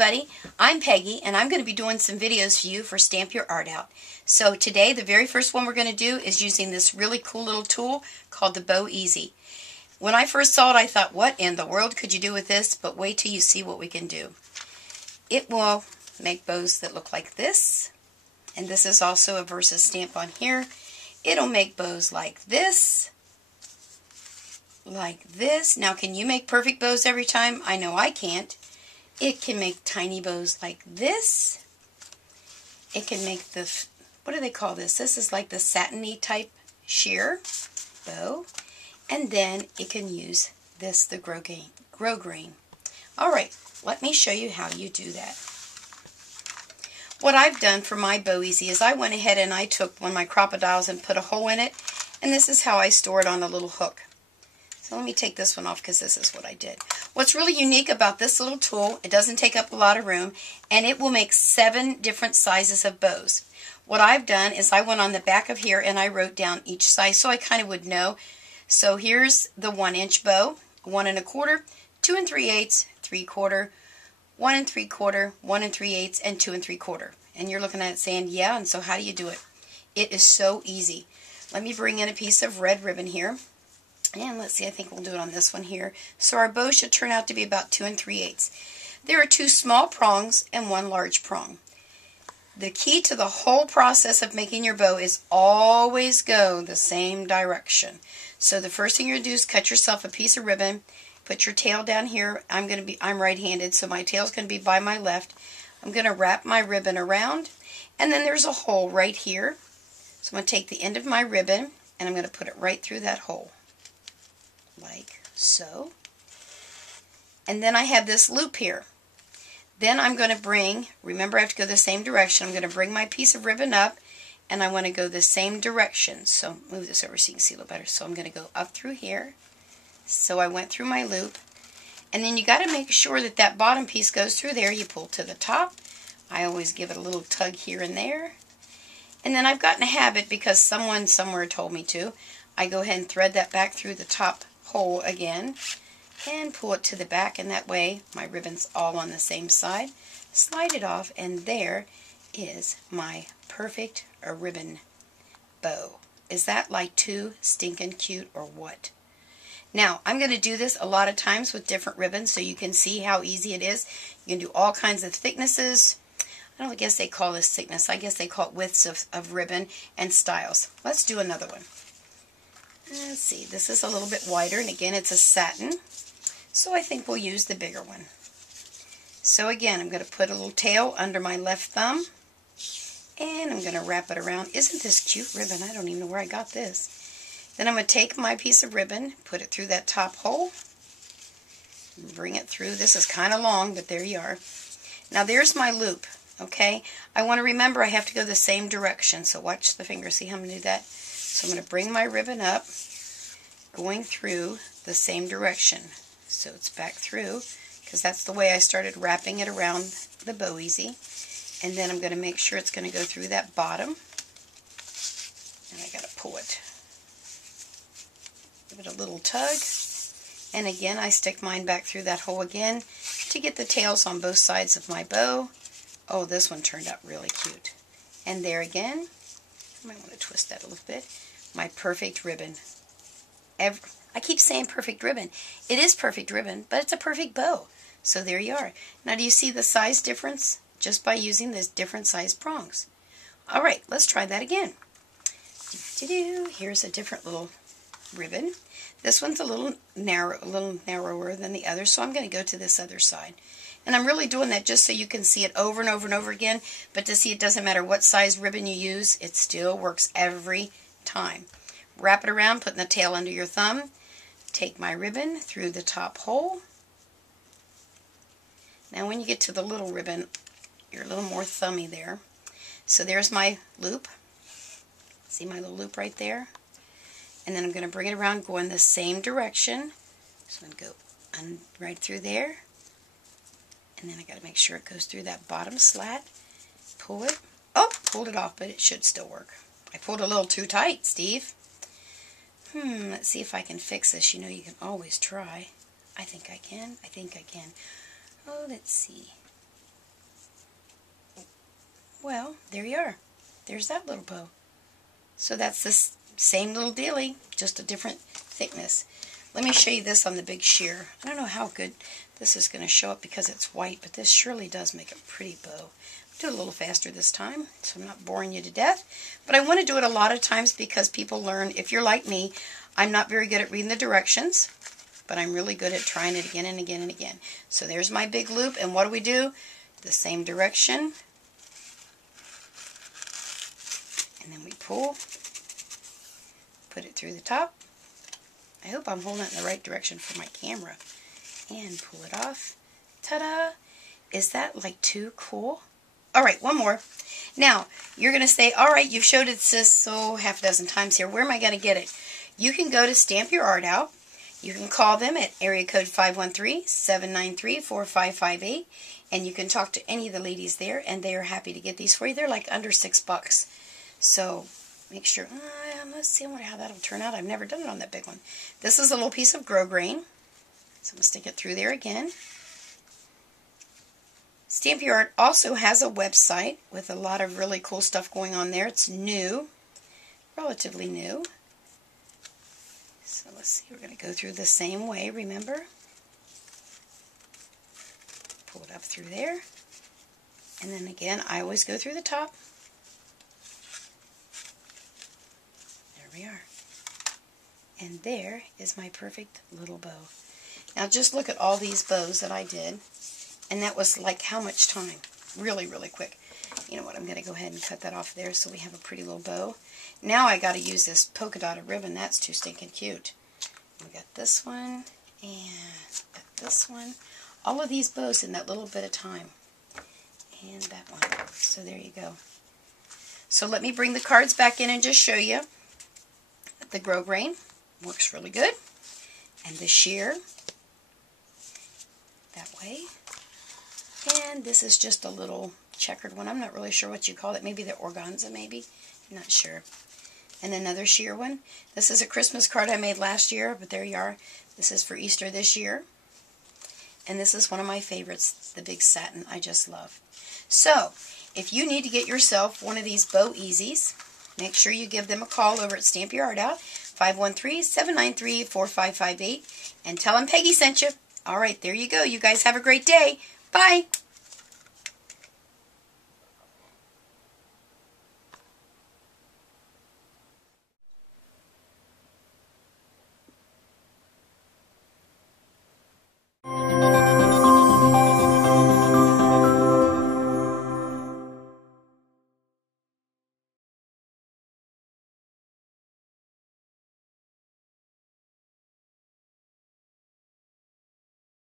everybody, I'm Peggy and I'm going to be doing some videos for you for Stamp Your Art Out. So today the very first one we're going to do is using this really cool little tool called the Bowe Easy. When I first saw it I thought, what in the world could you do with this? But wait till you see what we can do. It will make bows that look like this, and this is also a versus stamp on here. It'll make bows like this. Like this. Now can you make perfect bows every time? I know I can't. It can make tiny bows like this. It can make the, what do they call this? This is like the satiny type sheer bow. And then it can use this, the grosgrain. Alright, let me show you how you do that. What I've done for my Bowe Easy is I went ahead and I took one of my crocodiles and put a hole in it. And this is how I store it on a little hook. So let me take this one off because this is what I did. What's really unique about this little tool, it doesn't take up a lot of room, and it will make 7 different sizes of bows. What I've done is I went on the back of here and I wrote down each size so I kind of would know. So here's the 1-inch bow, 1 1/4, 2 3/8, 3/4, 1 3/4, 1 3/8, and 2 3/4. And you're looking at it saying, yeah, and so how do you do it? It is so easy. Let me bring in a piece of red ribbon here. And let's see, I think we'll do it on this one here. So our bow should turn out to be about 2 3/8. There are 2 small prongs and 1 large prong. The key to the whole process of making your bow is always go the same direction. So the first thing you're going to do is cut yourself a piece of ribbon. Put your tail down here. I'm right-handed, so my tail's going to be by my left. I'm going to wrap my ribbon around, and then there's a hole right here. So I'm going to take the end of my ribbon, and I'm going to put it right through that hole. Like so. And then I have this loop here. Then I'm going to bring, remember I have to go the same direction, I'm going to bring my piece of ribbon up and I want to go the same direction. So move this over so you can see a little better. So I'm going to go up through here. So I went through my loop. And then you got to make sure that that bottom piece goes through there. You pull to the top. I always give it a little tug here and there. And then I've gotten a habit because someone somewhere told me to. I go ahead and thread that back through the top hole again and pull it to the back, and that way my ribbon's all on the same side. Slide it off, and there is my perfect ribbon bow. Is that like too stinking cute or what? Now I'm going to do this a lot of times with different ribbons so you can see how easy it is. You can do all kinds of thicknesses. I don't guess they call this thickness. I guess they call it widths of ribbon and styles. Let's do another one. Let's see, this is a little bit wider, and again it's a satin, so I think we'll use the bigger one. So again, I'm going to put a little tail under my left thumb, and I'm going to wrap it around. Isn't this cute ribbon? I don't even know where I got this. Then I'm going to take my piece of ribbon, put it through that top hole, bring it through. This is kind of long, but there you are. Now there's my loop, okay? I want to remember I have to go the same direction, so watch the finger. See how I'm going to do that? So I'm going to bring my ribbon up, going through the same direction. So it's back through, because that's the way I started wrapping it around the Bowe Easy. And then I'm going to make sure it's going to go through that bottom. And I got to pull it. Give it a little tug. And again, I stick mine back through that hole again to get the tails on both sides of my bow. Oh, this one turned out really cute. And there again, I might want to twist that a little bit. My perfect ribbon. I keep saying perfect ribbon. It is perfect ribbon, but it's a perfect bow. So there you are. Now do you see the size difference just by using these different size prongs? Alright, let's try that again. Here's a different little ribbon. This one's a little narrower than the other, so I'm going to go to this other side. And I'm really doing that just so you can see it over and over and over again, but to see it doesn't matter what size ribbon you use, it still works every time. Wrap it around, putting the tail under your thumb. Take my ribbon through the top hole. Now when you get to the little ribbon, you're a little more thumby there. So there's my loop. See my little loop right there? And then I'm going to bring it around, go in the same direction. So I'm going to go right through there. And then I got to make sure it goes through that bottom slat. Pull it. Oh, pulled it off, but it should still work. I pulled a little too tight, Steve. Let's see if I can fix this. You know, you can always try. I think I can. Oh, let's see. Well, there you are. There's that little bow. So that's the same little dealie, just a different thickness. Let me show you this on the big shear. I don't know how good this is going to show up because it's white, but this surely does make a pretty bow. Do it a little faster this time so I'm not boring you to death. But I want to do it a lot of times because people learn, if you're like me, I'm not very good at reading the directions, but I'm really good at trying it again and again and again. So there's my big loop, and what do? The same direction. And then we pull, put it through the top. I hope I'm holding it in the right direction for my camera. And pull it off. Ta-da! Is that like too cool? Alright, one more. Now, you're going to say, alright, you've showed it so half a dozen times here. Where am I going to get it? You can go to Stamp Your Art Out. You can call them at area code 513-793-4558. And you can talk to any of the ladies there, and they are happy to get these for you. They're like under $6. So, make sure, let's see how that'll turn out. I've never done it on that big one. This is a little piece of grosgrain. So I'm going to stick it through there again. Stamp Your Art also has a website with a lot of really cool stuff going on there. It's new, relatively new. So let's see, we're going to go through the same way, remember? Pull it up through there. And then again, I always go through the top. There we are. And there is my perfect little bow. Now just look at all these bows that I did. And that was like how much time? Really, really quick. You know what, I'm going to go ahead and cut that off there so we have a pretty little bow. Now I got to use this polka dotted ribbon. That's too stinking cute. We got this one and got this one. All of these bows in that little bit of time. And that one. So there you go. So let me bring the cards back in and just show you. The grosgrain works really good. And the sheer that way. And this is just a little checkered one. I'm not really sure what you call it. Maybe the organza, maybe. I'm not sure. And another sheer one. This is a Christmas card I made last year, but there you are. This is for Easter this year. And this is one of my favorites, the big satin. I just love. So, if you need to get yourself one of these Bowe Easies, make sure you give them a call over at Stamp Your Art Out, 513-793-4558, and tell them Peggy sent you. All right, there you go. You guys have a great day. Bye.